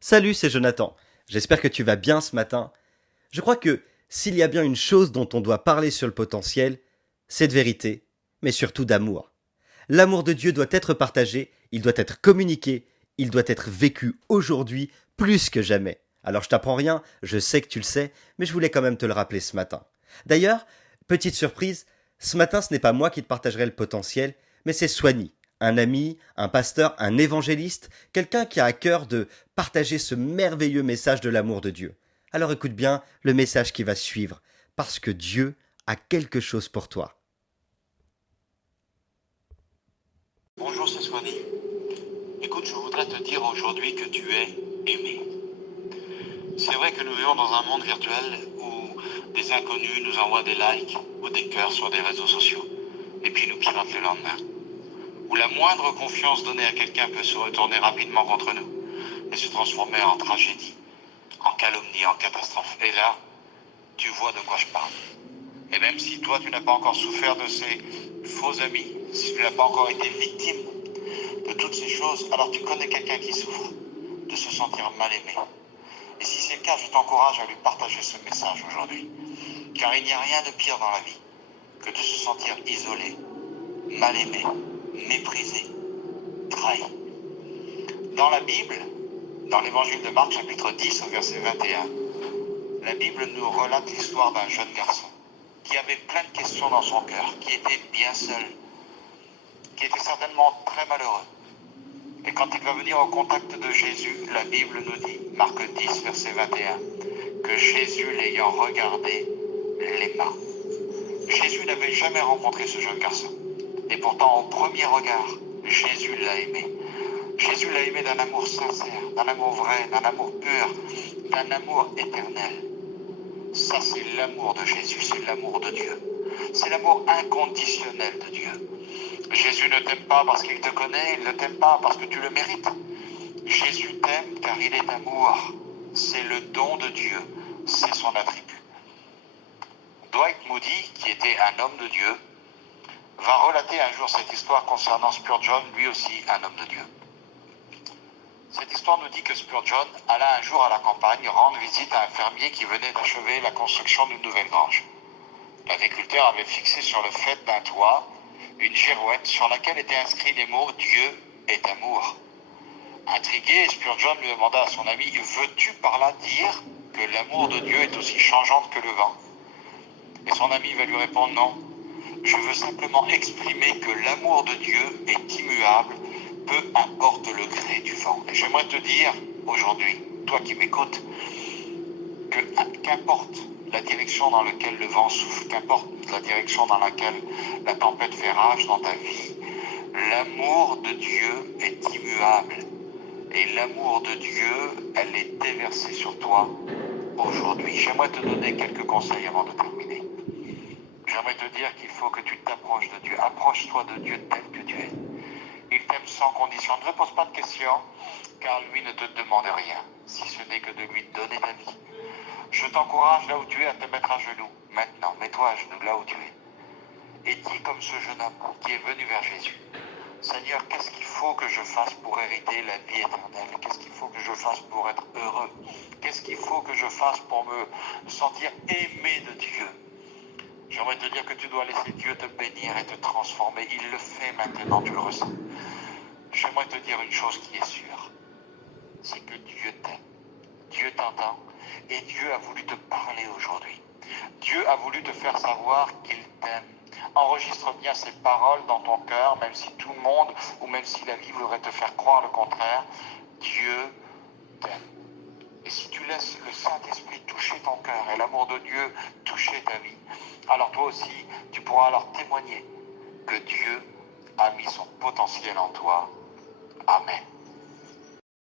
Salut, c'est Jonathan. J'espère que tu vas bien ce matin. Je crois que s'il y a bien une chose dont on doit parler sur le potentiel, c'est de vérité, mais surtout d'amour. L'amour de Dieu doit être partagé, il doit être communiqué, il doit être vécu aujourd'hui plus que jamais. Alors je t'apprends rien, je sais que tu le sais, mais je voulais quand même te le rappeler ce matin. D'ailleurs, petite surprise, ce matin ce n'est pas moi qui te partagerai le potentiel, mais c'est Soigny, un ami, un pasteur, un évangéliste, quelqu'un qui a à cœur de partager ce merveilleux message de l'amour de Dieu. Alors écoute bien le message qui va suivre, parce que Dieu a quelque chose pour toi. Bonjour, c'est Swanny. Écoute, je voudrais te dire aujourd'hui que tu es aimé. C'est vrai que nous vivons dans un monde virtuel où des inconnus nous envoient des likes ou des cœurs sur des réseaux sociaux et puis nous piratent le lendemain. Où la moindre confiance donnée à quelqu'un peut se retourner rapidement contre nous et se transformer en tragédie, en calomnie, en catastrophe. Et là, tu vois de quoi je parle. Et même si toi, tu n'as pas encore souffert de ces faux amis, si tu n'as pas encore été victime de toutes ces choses, alors tu connais quelqu'un qui souffre de se sentir mal aimé. Et si c'est le cas, je t'encourage à lui partager ce message aujourd'hui. Car il n'y a rien de pire dans la vie que de se sentir isolé, mal aimé, méprisé, trahi. Dans la Bible, dans l'évangile de Marc, chapitre 10, au verset 21, la Bible nous relate l'histoire d'un jeune garçon qui avait plein de questions dans son cœur, qui était bien seul, qui était certainement très malheureux. Et quand il va venir au contact de Jésus, la Bible nous dit, Marc 10, verset 21, que Jésus, l'ayant regardé, l'aima. Jésus n'avait jamais rencontré ce jeune garçon. Et pourtant, au premier regard, Jésus l'a aimé. Jésus l'a aimé d'un amour sincère, d'un amour vrai, d'un amour pur, d'un amour éternel. Ça, c'est l'amour de Jésus, c'est l'amour de Dieu. C'est l'amour inconditionnel de Dieu. Jésus ne t'aime pas parce qu'il te connaît, il ne t'aime pas parce que tu le mérites. Jésus t'aime car il est amour. C'est le don de Dieu, c'est son attribut. Dwight Moody, qui était un homme de Dieu, va relater un jour cette histoire concernant Spurgeon, lui aussi un homme de Dieu. Cette histoire nous dit que Spurgeon alla un jour à la campagne rendre visite à un fermier qui venait d'achever la construction d'une nouvelle grange. L'agriculteur avait fixé sur le faîte d'un toit une girouette sur laquelle étaient inscrits les mots Dieu est amour. Intrigué, Spurgeon lui demanda à son ami, veux-tu par là dire que l'amour de Dieu est aussi changeante que le vent? Et son ami va lui répondre, non, je veux simplement exprimer que l'amour de Dieu est immuable, peu importe le gré du vent. Et j'aimerais te dire aujourd'hui, toi qui m'écoutes, que qu'importe la direction dans laquelle le vent souffle, qu'importe la direction dans laquelle la tempête fait rage dans ta vie, l'amour de Dieu est immuable. Et l'amour de Dieu, elle est déversée sur toi aujourd'hui. J'aimerais te donner quelques conseils avant de terminer. J'aimerais te dire qu'il faut que tu t'approches de Dieu. Approche-toi de Dieu tel que tu es. Il t'aime sans condition. Ne te pose pas de questions, car lui ne te demande rien, si ce n'est que de lui donner ta vie. Je t'encourage là où tu es à te mettre à genoux. Maintenant, mets-toi à genoux là où tu es. Et dis comme ce jeune homme qui est venu vers Jésus. Seigneur, qu'est-ce qu'il faut que je fasse pour hériter la vie éternelle? Qu'est-ce qu'il faut que je fasse pour être heureux? Qu'est-ce qu'il faut que je fasse pour me sentir aimé de Dieu? J'aimerais te dire que tu dois laisser Dieu te bénir et te transformer. Il le fait maintenant, tu le ressens. J'aimerais te dire une chose qui est sûre, c'est que Dieu t'aime. Dieu t'entend et Dieu a voulu te parler aujourd'hui. Dieu a voulu te faire savoir qu'il t'aime. Enregistre bien ces paroles dans ton cœur, même si tout le monde ou même si la vie voudrait te faire croire le contraire. Dieu t'aime. Et si tu laisses le Saint-Esprit toucher ton cœur et l'amour de Dieu toucher ta vie, alors toi aussi, tu pourras alors témoigner que Dieu a mis son potentiel en toi. Amen.